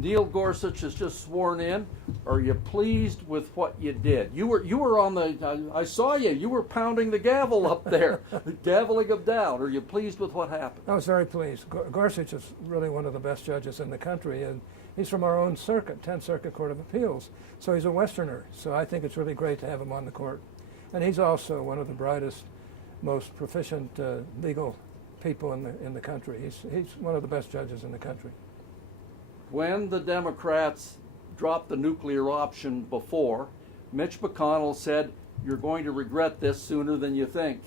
Neil Gorsuch is just sworn in. Are you pleased with what you did? You were on the. I saw you. You were pounding the gavel up there, gaveling him down. Are you pleased with what happened? I was very pleased. Gorsuch is really one of the best judges in the country, and he's from our own circuit, 10th Circuit Court of Appeals. So he's a Westerner. So I think it's really great to have him on the court. And he's also one of the brightest, most proficient legal people in the country. He's one of the best judges in the country. When the Democrats dropped the nuclear option before, Mitch McConnell said, "You're going to regret this sooner than you think."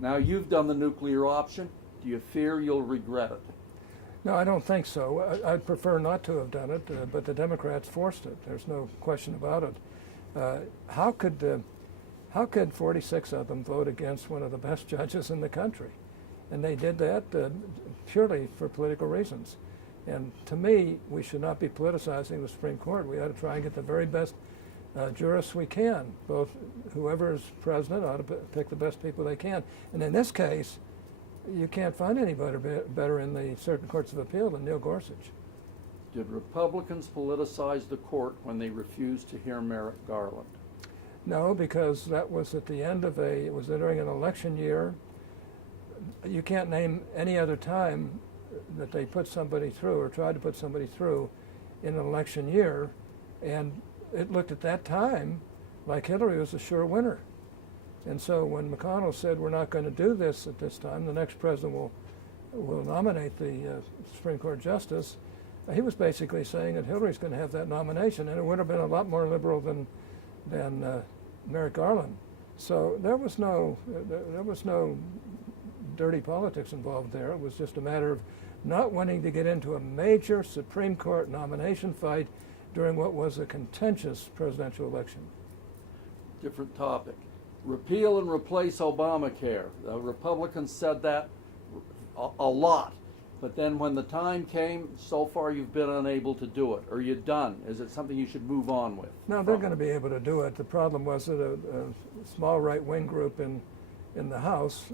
Now you've done the nuclear option. Do you fear you'll regret it? No, I don't think so. I'd prefer not to have done it, but the Democrats forced it. There's no question about it. How could 46 of them vote against one of the best judges in the country? And they did that purely for political reasons. And to me, we should not be politicizing the Supreme Court. We ought to try and get the very best jurists we can. Both whoever is president ought to pick the best people they can. And in this case, you can't find anybody better in the certain courts of appeal than Neil Gorsuch. Did Republicans politicize the court when they refused to hear Merrick Garland? No, because that was at the end of it was during an election year. You can't name any other time that they put somebody through or tried to put somebody through in an election year, and it looked at that time like Hillary was a sure winner. And so when McConnell said we're not going to do this at this time, the next president will nominate the Supreme Court justice, he was basically saying that Hillary's going to have that nomination, and it would have been a lot more liberal than Merrick Garland. So there was no dirty politics involved there. It was just a matter of not wanting to get into a major Supreme Court nomination fight during what was a contentious presidential election. Different topic. Repeal and replace Obamacare. The Republicans said that a lot. But then when the time came, so far you've been unable to do it. Are you done? Is it something you should move on with? No, they're going to be able to do it. The problem was that a small right-wing group in the House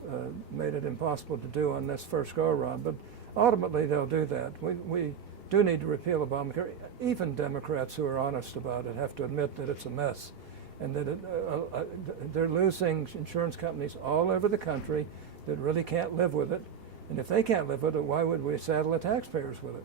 made it impossible to do on this first go-around. But ultimately they'll do that. We do need to repeal Obamacare. Even Democrats who are honest about it have to admit that it's a mess, and that they're losing insurance companies all over the country that really can't live with it. And if they can't live with it, why would we saddle the taxpayers with it?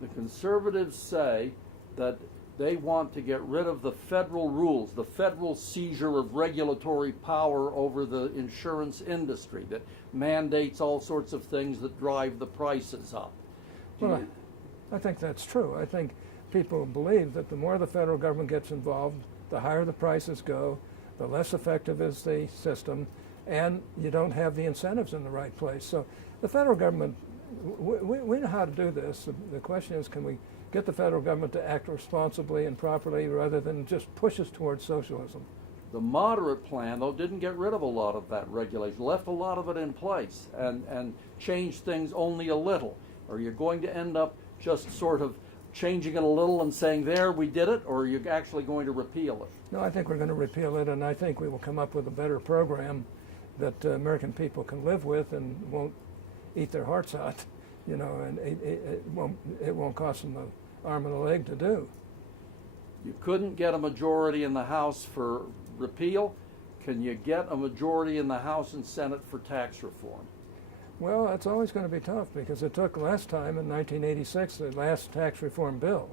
The conservatives say that they want to get rid of the federal rules, the federal seizure of regulatory power over the insurance industry that mandates all sorts of things that drive the prices up. Well, I think that's true. I think people believe that the more the federal government gets involved, the higher the prices go, the less effective is the system, and you don't have the incentives in the right place. So the federal government, we know how to do this. The question is, can we get the federal government to act responsibly and properly rather than just push us towards socialism? The moderate plan, though, didn't get rid of a lot of that regulation, left a lot of it in place and changed things only a little. Are you going to end up just sort of changing it a little and saying, there, we did it, or are you actually going to repeal it? No, I think we're going to repeal it, and I think we will come up with a better program that American people can live with and won't eat their hearts out, you know, and it won't cost them an arm and a leg to do. You couldn't get a majority in the House for repeal. Can you get a majority in the House and Senate for tax reform? Well, that's always going to be tough because it took last time in 1986, the last tax reform bill.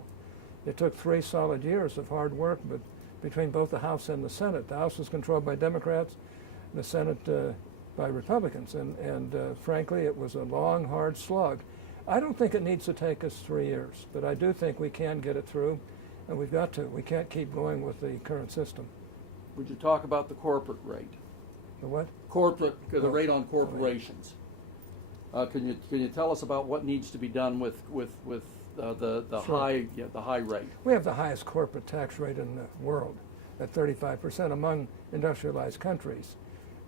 It took 3 solid years of hard work but between both the House and the Senate. The House was controlled by Democrats, the Senate by Republicans, and frankly, it was a long, hard slog. I don't think it needs to take us 3 years, but I do think we can get it through, and we've got to. We can't keep going with the current system. Would you talk about the corporate rate? The what? The rate on corporations. Can you tell us about what needs to be done with the Sure. high rate? We have the highest corporate tax rate in the world, at 35% among industrialized countries.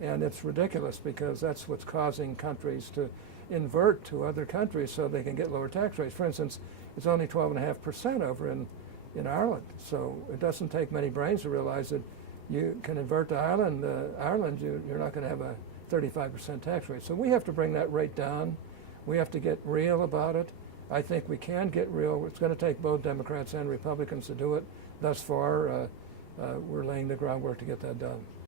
And it's ridiculous because that's what's causing countries to invert to other countries so they can get lower tax rates. For instance, it's only 12.5% over in Ireland. So it doesn't take many brains to realize that you can invert to Ireland. You're not going to have a 35% tax rate. So we have to bring that rate down. We have to get real about it. I think we can get real. It's going to take both Democrats and Republicans to do it. Thus far, we're laying the groundwork to get that done.